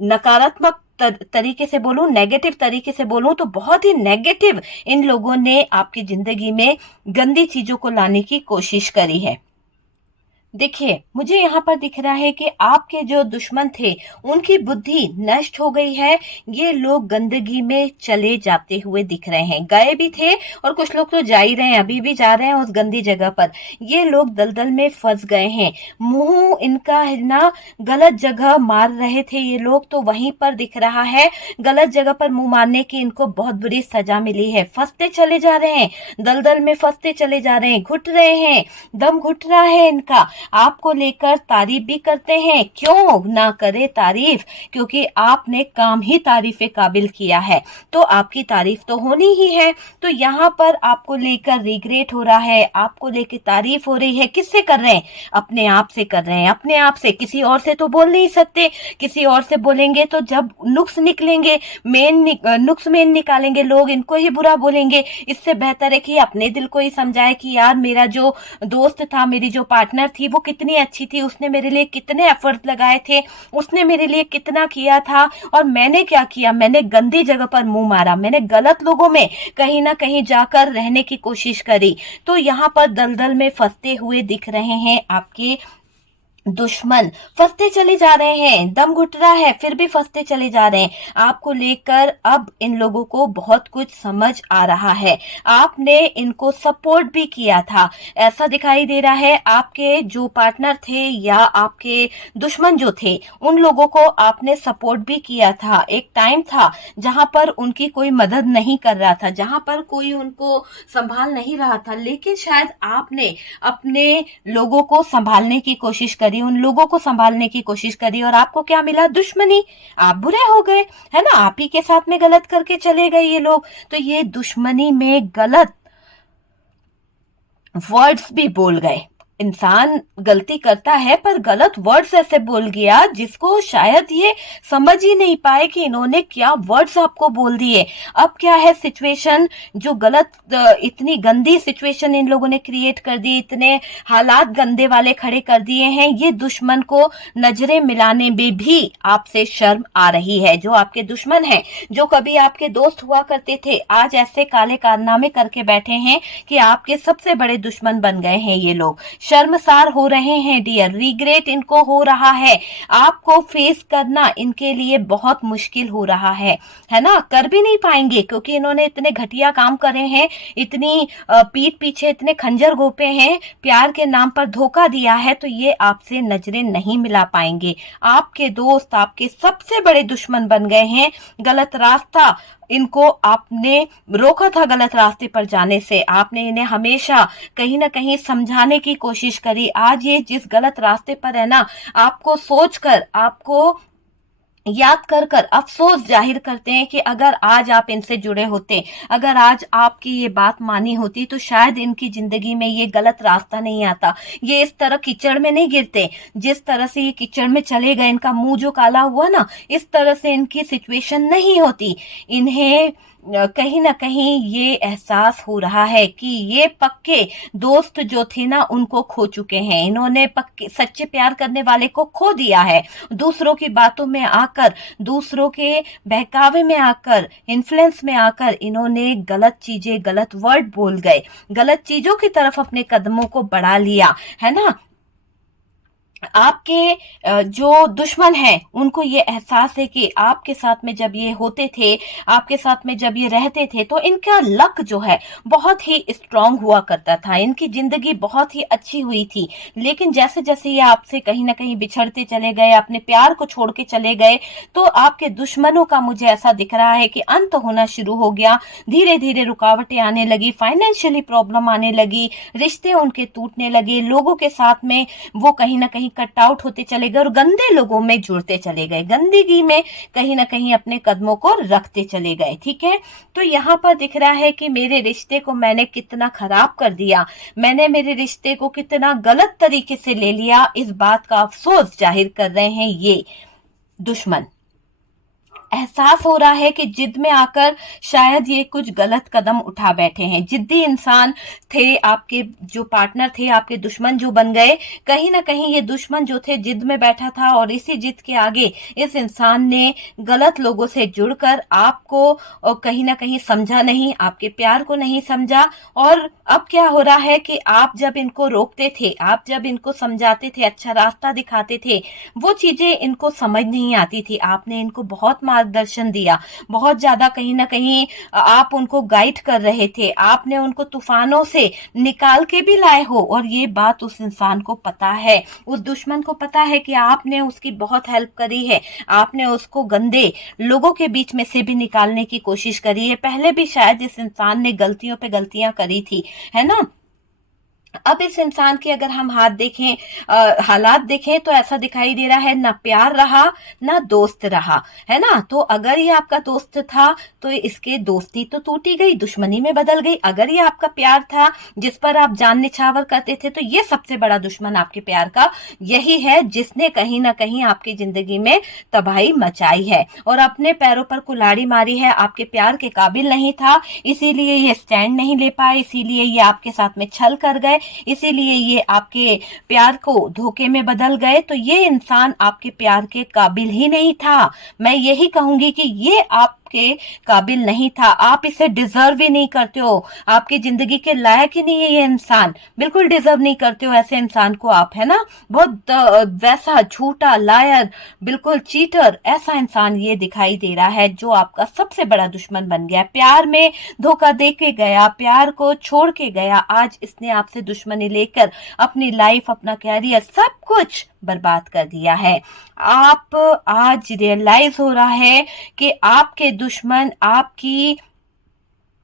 नकारात्मक तरीके से बोलूं, नेगेटिव तरीके से बोलूं तो बहुत ही नेगेटिव इन लोगों ने आपकी जिंदगी में गंदी चीजों को लाने की कोशिश करी है। देखिए, मुझे यहाँ पर दिख रहा है कि आपके जो दुश्मन थे उनकी बुद्धि नष्ट हो गई है। ये लोग गंदगी में चले जाते हुए दिख रहे हैं, गए भी थे और कुछ लोग तो जा ही रहे हैं, अभी भी जा रहे हैं उस गंदी जगह पर। ये लोग दलदल में फंस गए हैं, मुंह इनका है ना गलत जगह मार रहे थे ये लोग, तो वहीं पर दिख रहा है गलत जगह पर मुंह मारने की इनको बहुत बुरी सजा मिली है। फंसते चले जा रहे हैं, दलदल में फंसते चले जा रहे हैं, घुट रहे हैं, दम घुट रहा है इनका। आपको लेकर तारीफ भी करते हैं, क्यों ना करे तारीफ, क्योंकि आपने काम ही तारीफे काबिल किया है, तो आपकी तारीफ तो होनी ही है। तो यहाँ पर आपको लेकर रिग्रेट हो रहा है, आपको लेकर तारीफ हो रही है। किससे कर रहे हैं? अपने आप से कर रहे हैं, अपने आप से। किसी और से तो बोल नहीं सकते, किसी और से बोलेंगे तो जब नुक्स निकलेंगे, नुक्स मेन निकालेंगे, लोग इनको ही बुरा बोलेंगे। इससे बेहतर है कि अपने दिल को ही समझाए कि यार मेरा जो दोस्त था, मेरी जो पार्टनर थी, वो कितनी अच्छी थी, उसने मेरे लिए कितने एफर्ट लगाए थे, उसने मेरे लिए कितना किया था, और मैंने क्या किया, मैंने गंदी जगह पर मुंह मारा, मैंने गलत लोगों में कहीं ना कहीं जाकर रहने की कोशिश करी। तो यहाँ पर दलदल में फंसते हुए दिख रहे हैं आपके दुश्मन, फंसते चले जा रहे हैं, दम घुट रहा है फिर भी फंसते चले जा रहे हैं आपको लेकर। अब इन लोगों को बहुत कुछ समझ आ रहा है, आपने इनको सपोर्ट भी किया था, ऐसा दिखाई दे रहा है। आपके जो पार्टनर थे या आपके दुश्मन जो थे, उन लोगों को आपने सपोर्ट भी किया था। एक टाइम था जहां पर उनकी कोई मदद नहीं कर रहा था, जहां पर कोई उनको संभाल नहीं रहा था, लेकिन शायद आपने अपने लोगों को संभालने की कोशिश करी, उन लोगों को संभालने की कोशिश करी, और आपको क्या मिला, दुश्मनी। आप बुरे हो गए, है ना, आप ही के साथ में गलत करके चले गए ये लोग। तो ये दुश्मनी में गलत वर्ड्स भी बोल गए। इंसान गलती करता है पर गलत वर्ड्स ऐसे बोल गया जिसको शायद ये समझ ही नहीं पाए कि इन्होंने क्या वर्ड्स आपको बोल दिए। अब क्या है सिचुएशन, जो गलत इतनी गंदी सिचुएशन इन लोगों ने क्रिएट कर दी, इतने हालात गंदे वाले खड़े कर दिए हैं, ये दुश्मन को नजरें मिलाने में भी आपसे शर्म आ रही है। जो आपके दुश्मन हैं, जो कभी आपके दोस्त हुआ करते थे, आज ऐसे काले कारनामे करके बैठे हैं कि आपके सबसे बड़े दुश्मन बन गए हैं ये लोग। शर्मसार हो रहे हैं डियर, रिग्रेट इनको हो रहा है, आपको फेस करना इनके लिए बहुत मुश्किल हो रहा है ना, कर भी नहीं पाएंगे क्योंकि इन्होंने इतने घटिया काम करे हैं, इतनी पीठ पीछे इतने खंजर घोंपे हैं, प्यार के नाम पर धोखा दिया है, तो ये आपसे नजरें नहीं मिला पाएंगे। आपके दोस्त आपके सबसे बड़े दुश्मन बन गए हैं। गलत रास्ता इनको आपने रोका था, गलत रास्ते पर जाने से आपने इन्हें हमेशा कहीं ना कहीं समझाने की कोशिश करी। आज ये जिस गलत रास्ते पर है ना, आपको सोचकर, आपको याद कर कर अफसोस जाहिर करते हैं कि अगर आज आप इनसे जुड़े होते, अगर आज आपकी ये बात मानी होती, तो शायद इनकी जिंदगी में ये गलत रास्ता नहीं आता, ये इस तरह कीचड़ में नहीं गिरते। जिस तरह से ये कीचड़ में चले गए, इनका मुंह जो काला हुआ ना, इस तरह से इनकी सिचुएशन नहीं होती। इन्हें कहीं ना कहीं ये एहसास हो रहा है कि ये पक्के दोस्त जो थे ना, उनको खो चुके हैं। इन्होंने पक्के सच्चे प्यार करने वाले को खो दिया है। दूसरों की बातों में आकर, दूसरों के बहकावे में आकर, इन्फ्लुएंस में आकर इन्होंने गलत चीजें, गलत वर्ड बोल गए, गलत चीजों की तरफ अपने कदमों को बढ़ा लिया, है ना। आपके जो दुश्मन हैं उनको ये एहसास है कि आपके साथ में जब ये होते थे, आपके साथ में जब ये रहते थे, तो इनका लक जो है बहुत ही स्ट्रांग हुआ करता था, इनकी जिंदगी बहुत ही अच्छी हुई थी। लेकिन जैसे जैसे ये आपसे कहीं ना कहीं बिछड़ते चले गए, अपने प्यार को छोड़ के चले गए, तो आपके दुश्मनों का मुझे ऐसा दिख रहा है कि अंत होना शुरू हो गया। धीरे धीरे रुकावटें आने लगी, फाइनेंशियली प्रॉब्लम आने लगी, रिश्ते उनके टूटने लगे, लोगों के साथ में वो कहीं ना कहीं कट आउट होते चले गए और गंदे लोगों में जुड़ते चले गए, गंदगी में कहीं ना कहीं अपने कदमों को रखते चले गए। ठीक है, तो यहाँ पर दिख रहा है कि मेरे रिश्ते को मैंने कितना खराब कर दिया, मैंने मेरे रिश्ते को कितना गलत तरीके से ले लिया, इस बात का अफसोस जाहिर कर रहे हैं ये दुश्मन। एहसास हो रहा है कि जिद में आकर शायद ये कुछ गलत कदम उठा बैठे हैं। जिद्दी इंसान थे आपके, जो पार्टनर थे, आपके दुश्मन जो बन गए, कहीं ना कहीं ये दुश्मन जो थे जिद में बैठा था, और इसी जिद के आगे इस इंसान ने गलत लोगों से जुड़कर आपको कहीं ना कहीं समझा नहीं, आपके प्यार को नहीं समझा। और अब क्या हो रहा है कि आप जब इनको रोकते थे, आप जब इनको समझाते थे, अच्छा रास्ता दिखाते थे, वो चीजें इनको समझ नहीं आती थी। आपने इनको बहुत मार्गदर्शन दिया, बहुत ज्यादा कहीं ना कहीं आप उनको गाइड कर रहे थे, आपने उनको तूफानों से निकाल के भी लाए हो, और ये बात उस इंसान को पता है, उस दुश्मन को पता है कि आपने उसकी बहुत हेल्प करी है, आपने उसको गंदे लोगों के बीच में से भी निकालने की कोशिश करी है। पहले भी शायद इस इंसान ने गलतियों पे गलतियां करी थी, है ना। अब इस इंसान के अगर हम हालात देखें तो ऐसा दिखाई दे रहा है, ना प्यार रहा ना दोस्त रहा, है ना। तो अगर ये आपका दोस्त था तो इसके दोस्ती तो टूटी गई, दुश्मनी में बदल गई। अगर ये आपका प्यार था जिस पर आप जान निछावर करते थे, तो ये सबसे बड़ा दुश्मन आपके प्यार का यही है, जिसने कहीं ना कहीं आपकी जिंदगी में तबाही मचाई है और अपने पैरों पर कुल्हाड़ी मारी है। आपके प्यार के काबिल नहीं था, इसीलिए ये स्टैंड नहीं ले पाए, इसीलिए ये आपके साथ में छल कर गए, इसीलिए ये आपके प्यार को धोखे में बदल गए। तो ये इंसान आपके प्यार के काबिल ही नहीं था। मैं यही कहूंगी कि ये आपके काबिल नहीं था, आप इसे डिजर्व ही नहीं करते हो, आपकी जिंदगी के लायक ही नहीं है ये इंसान, बिल्कुल डिजर्व नहीं करते हो ऐसे इंसान को आप, है ना। बहुत वैसा झूठा, लायर, बिल्कुल चीटर, ऐसा इंसान ये दिखाई दे रहा है जो आपका सबसे बड़ा दुश्मन बन गया। प्यार में धोखा दे के गया, प्यार को छोड़ के गया, आज इसने आपसे दुश्मनी लेकर अपनी लाइफ, अपना कैरियर, सब कुछ बर्बाद कर दिया है। आप आज रियलाइज हो रहा है कि आपके दुश्मन आपकी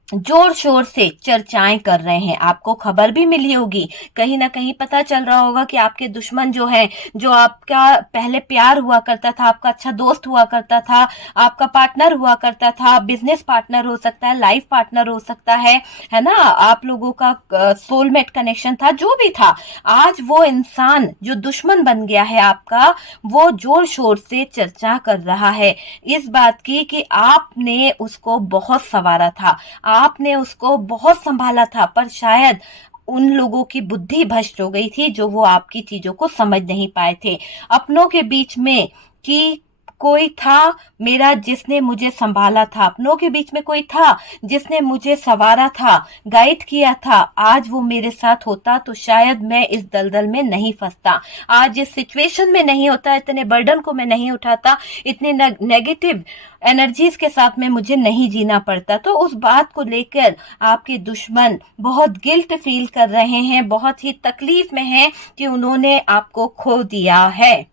जोर शोर से चर्चाएं कर रहे हैं। आपको खबर भी मिली होगी, कहीं ना कहीं पता चल रहा होगा कि आपके दुश्मन जो है, जो आपका पहले प्यार हुआ करता था, आपका अच्छा दोस्त हुआ करता था, आपका पार्टनर हुआ करता था, बिजनेस पार्टनर हो सकता है, लाइफ पार्टनर हो सकता है ना, आप लोगों का सोलमेट कनेक्शन था, जो भी था, आज वो इंसान जो दुश्मन बन गया है आपका, वो जोर शोर से चर्चा कर रहा है इस बात की कि आपने उसको बहुत संवारा था, आपने उसको बहुत संभाला था, पर शायद उन लोगों की बुद्धि भ्रष्ट हो गई थी जो वो आपकी चीजों को समझ नहीं पाए थे। अपनों के बीच में कि कोई था मेरा जिसने मुझे संभाला था, अपनों के बीच में कोई था जिसने मुझे संवारा था, गाइड किया था, आज वो मेरे साथ होता तो शायद मैं इस दलदल में नहीं फंसता, आज इस सिचुएशन में नहीं होता, इतने बर्डन को मैं नहीं उठाता, इतने नेगेटिव एनर्जीज के साथ में मुझे नहीं जीना पड़ता। तो उस बात को लेकर आपके दुश्मन बहुत गिल्ट फील कर रहे हैं, बहुत ही तकलीफ में हैं कि उन्होंने आपको खो दिया है।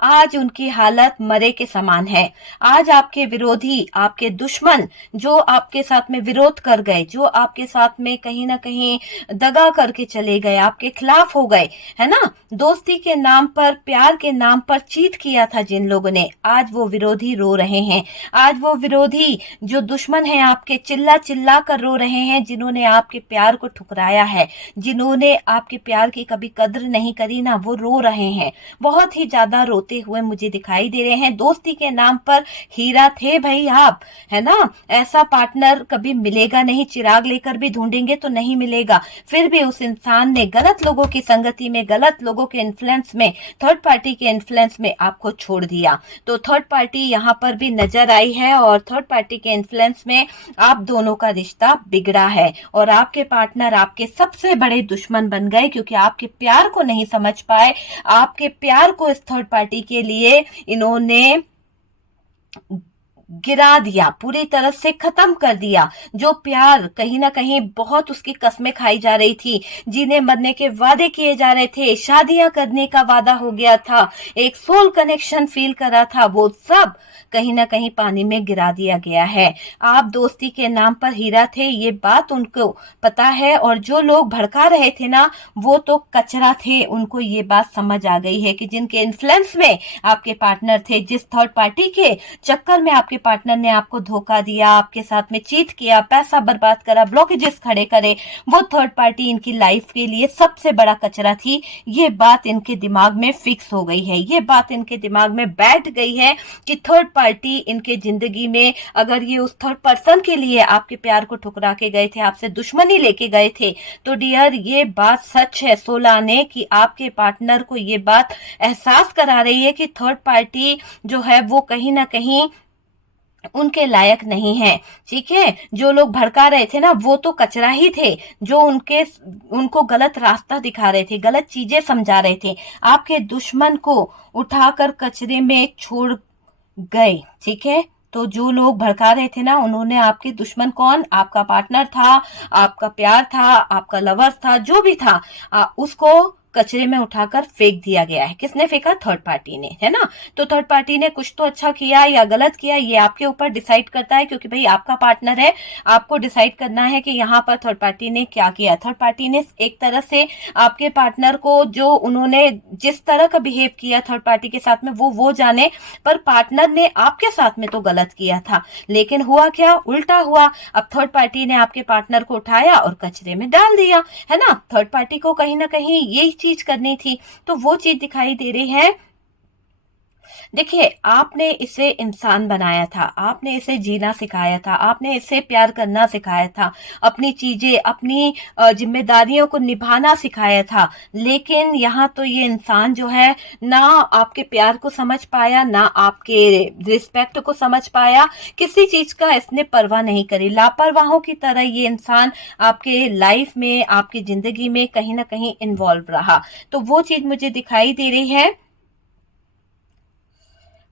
आज उनकी हालत मरे के समान है। आज आपके विरोधी, आपके दुश्मन जो आपके साथ में विरोध कर गए, जो आपके साथ में कहीं ना कहीं दगा करके चले गए, आपके खिलाफ हो गए, है ना, दोस्ती के नाम पर, प्यार के नाम पर चीट किया था जिन लोगों ने, आज वो विरोधी रो रहे हैं। आज वो विरोधी जो दुश्मन है आपके, चिल्ला चिल्ला कर रो रहे हैं, जिन्होंने आपके प्यार को ठुकराया है, जिन्होंने आपके प्यार की कभी कद्र नहीं करी ना, वो रो रहे हैं, बहुत ही ज्यादा रोते हुए मुझे दिखाई दे रहे हैं। दोस्ती के नाम पर हीरा थे भाई आप, है ना, ऐसा पार्टनर कभी मिलेगा नहीं, चिराग लेकर भी ढूंढेंगे तो नहीं मिलेगा। फिर भी उस इंसान ने गलत लोगों की संगति में, गलत लोगों के इन्फ्लुएंस में, थर्ड पार्टी के इन्फ्लुएंस में आपको छोड़ दिया। तो थर्ड पार्टी यहाँ पर भी नजर आई है और थर्ड पार्टी के इन्फ्लुएंस में आप दोनों का रिश्ता बिगड़ा है और आपके पार्टनर आपके सबसे बड़े दुश्मन बन गए, क्योंकि आपके प्यार को नहीं समझ पाए, आपके प्यार को इस थर्ड पार्टी के लिए इन्होंने गिरा दिया, पूरी तरह से खत्म कर दिया। जो प्यार कहीं ना कहीं बहुत उसकी कस्में खाई जा रही थी, जिन्हें मरने के वादे किए जा रहे थे, शादियां करने का वादा हो गया था, एक सोल कनेक्शन फील कर रहा था, वो सब कहीं ना कहीं पानी में गिरा दिया गया है। आप दोस्ती के नाम पर हीरा थे, ये बात उनको पता है, और जो लोग भड़का रहे थे ना, वो तो कचरा थे, उनको ये बात समझ आ गई है कि जिनके इन्फ्लुएंस में आपके पार्टनर थे, जिस थर्ड पार्टी के चक्कर में आपके पार्टनर ने आपको धोखा दिया, आपके साथ में चीट किया, पैसा बर्बाद करा, ब्लॉकेजेस खड़े करे, वो थर्ड पार्टी इनकी लाइफ के लिए सबसे बड़ा कचरा थी। ये बात इनके दिमाग में फिक्स हो गई है, ये बात इनके दिमाग में बैठ गई है कि थर्ड पार्टी इनके जिंदगी में, अगर ये उस थर्ड पर्सन के लिए आपके प्यार को ठुकरा के गए थे, आपसे दुश्मनी लेके गए थे, तो डियर ये बात सच है, सोला ने, कि आपके पार्टनर को ये बात एहसास करा रही है कि थर्ड पार्टी जो है वो कहीं ना कहीं उनके लायक नहीं है। ठीक है, जो लोग भड़का रहे थे ना, वो तो कचरा ही थे, जो उनको गलत रास्ता दिखा रहे थे, गलत चीजें समझा रहे थे, आपके दुश्मन को उठाकर कचरे में छोड़ गए। ठीक है, तो जो लोग भड़का रहे थे ना, उन्होंने आपके दुश्मन कौन, आपका पार्टनर था, आपका प्यार था, आपका लवर था, जो भी था, उसको कचरे में उठाकर फेंक दिया गया है। किसने फेंका? थर्ड पार्टी ने, है ना। तो थर्ड पार्टी ने कुछ तो अच्छा किया या गलत किया, ये आपके ऊपर डिसाइड करता है, क्योंकि भाई आपका पार्टनर है, आपको डिसाइड करना है कि यहाँ पर थर्ड पार्टी ने क्या किया। थर्ड पार्टी ने एक तरह से आपके पार्टनर को, जो उन्होंने जिस तरह का बिहेव किया थर्ड पार्टी के साथ में, वो जाने, पर पार्टनर ने आपके साथ में तो गलत किया था, लेकिन हुआ क्या, उल्टा हुआ। अब थर्ड पार्टी ने आपके पार्टनर को उठाया और कचरे में डाल दिया, है ना। थर्ड पार्टी को कहीं ना कहीं यही चीज करनी थी, तो वो चीज दिखाई दे रही है देखिए, आपने इसे इंसान बनाया था, आपने इसे जीना सिखाया था, आपने इसे प्यार करना सिखाया था, अपनी चीजें, अपनी जिम्मेदारियों को निभाना सिखाया था। लेकिन यहाँ तो ये इंसान जो है ना आपके प्यार को समझ पाया, ना आपके रिस्पेक्ट को समझ पाया, किसी चीज का इसने परवाह नहीं करी। लापरवाहों की तरह ये इंसान आपके लाइफ में, आपकी जिंदगी में कहीं ना कहीं इन्वॉल्व रहा। तो वो चीज मुझे दिखाई दे रही है।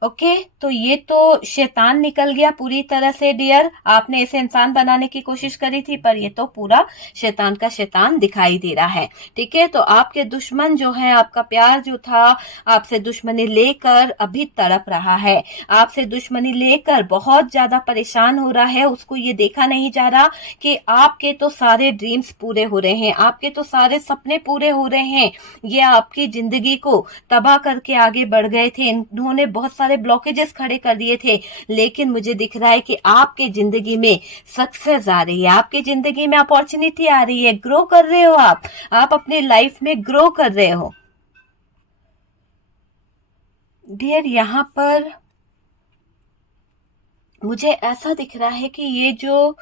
ओके, तो ये तो शैतान निकल गया पूरी तरह से डियर। आपने इसे इंसान बनाने की कोशिश करी थी, पर ये तो पूरा शैतान का शैतान दिखाई दे रहा है। ठीक है, तो आपके दुश्मन जो है, आपका प्यार जो था, आपसे दुश्मनी लेकर अभी तड़प रहा है, आपसे दुश्मनी लेकर बहुत ज्यादा परेशान हो रहा है। उसको ये देखा नहीं जा रहा कि आपके तो सारे ड्रीम्स पूरे हो रहे हैं, आपके तो सारे सपने पूरे हो रहे हैं। ये आपकी जिंदगी को तबाह करके आगे बढ़ गए थे, इन्होंने बहुत सारे ब्लॉकेजेस खड़े कर दिए थे। लेकिन मुझे दिख रहा है कि आपके जिंदगी में सक्सेस आ रही है, आपकी जिंदगी में अपॉर्चुनिटी आ रही है, ग्रो कर रहे हो आप अपनी लाइफ में ग्रो कर रहे हो डियर। यहाँ पर मुझे ऐसा दिख रहा है कि ये जो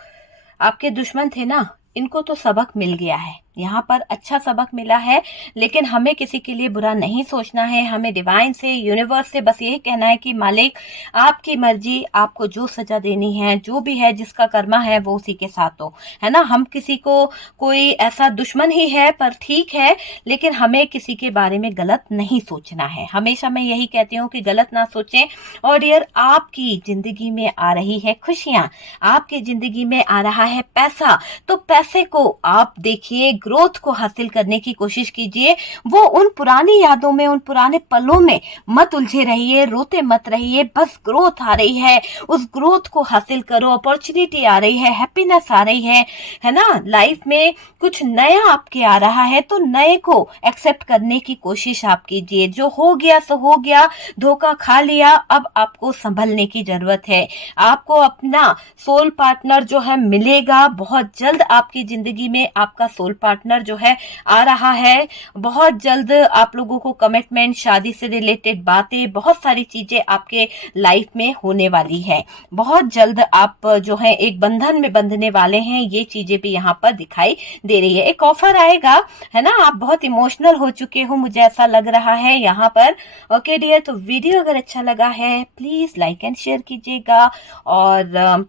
आपके दुश्मन थे ना, इनको तो सबक मिल गया है, यहाँ पर अच्छा सबक मिला है। लेकिन हमें किसी के लिए बुरा नहीं सोचना है, हमें डिवाइन से, यूनिवर्स से बस यही कहना है कि मालिक आपकी मर्जी, आपको जो सजा देनी है, जो भी है, जिसका कर्मा है वो उसी के साथ हो, है ना। हम किसी को, कोई ऐसा दुश्मन ही है पर ठीक है, लेकिन हमें किसी के बारे में गलत नहीं सोचना है। हमेशा मैं यही कहती हूँ कि गलत ना सोचें। और डियर, आपकी जिंदगी में आ रही है खुशियां, आपकी जिंदगी में आ रहा है पैसा, तो पैसे को आप देखिए, ग्रोथ को हासिल करने की कोशिश कीजिए। वो उन पुरानी यादों में, उन पुराने पलों में मत उलझे रहिए, रोते मत रहिए। बस ग्रोथ आ रही है, उस ग्रोथ को हासिल करो। अपॉर्चुनिटी आ रही है, हैप्पीनेस आ रही है ना। लाइफ में कुछ नया आपके आ रहा है, तो नए को एक्सेप्ट करने की कोशिश आप कीजिए। जो हो गया सो हो गया, धोखा खा लिया, अब आपको संभलने की जरूरत है। आपको अपना सोल पार्टनर जो है मिलेगा बहुत जल्द। आपकी जिंदगी में आपका सोल पार्टनर जो है आ रहा है बहुत जल्द। आप लोगों को कमिटमेंट, शादी से रिलेटेड बातें, बहुत सारी चीजें आपके लाइफ में होने वाली है। बहुत जल्द आप जो है एक बंधन में बंधने वाले हैं, ये चीजें भी यहाँ पर दिखाई दे रही है। एक ऑफर आएगा, है ना। आप बहुत इमोशनल हो चुके हो, मुझे ऐसा लग रहा है यहाँ पर। ओके डियर, तो वीडियो अगर अच्छा लगा है प्लीज लाइक एंड शेयर कीजिएगा। और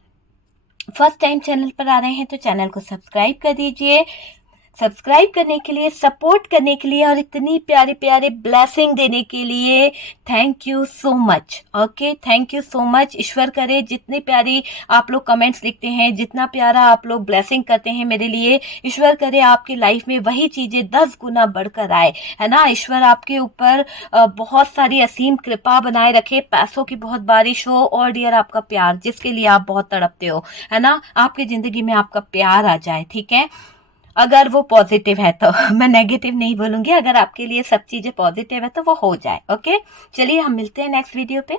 फर्स्ट टाइम चैनल पर आ रहे हैं तो चैनल को सब्सक्राइब कर दीजिए। सब्सक्राइब करने के लिए, सपोर्ट करने के लिए और इतनी प्यारे प्यारे ब्लेसिंग देने के लिए thank you so much. Okay, thank you so much. ईश्वर करे जितनी प्यारी आप लोग कमेंट्स लिखते हैं, जितना प्यारा आप लोग ब्लेसिंग करते हैं मेरे लिए, ईश्वर करे आपकी लाइफ में वही चीजें 10 गुना बढ़कर आए, है ना। ईश्वर आपके ऊपर बहुत सारी असीम कृपा बनाए रखे, पैसों की बहुत बारिश हो, और डियर आपका प्यार, जिसके लिए आप बहुत तड़पते हो, है ना, आपकी जिंदगी में आपका प्यार आ जाए। ठीक है, अगर वो पॉजिटिव है तो मैं नेगेटिव नहीं बोलूंगी। अगर आपके लिए सब चीजें पॉजिटिव है तो वो हो जाए। ओके, चलिए हम मिलते हैं नेक्स्ट वीडियो पे।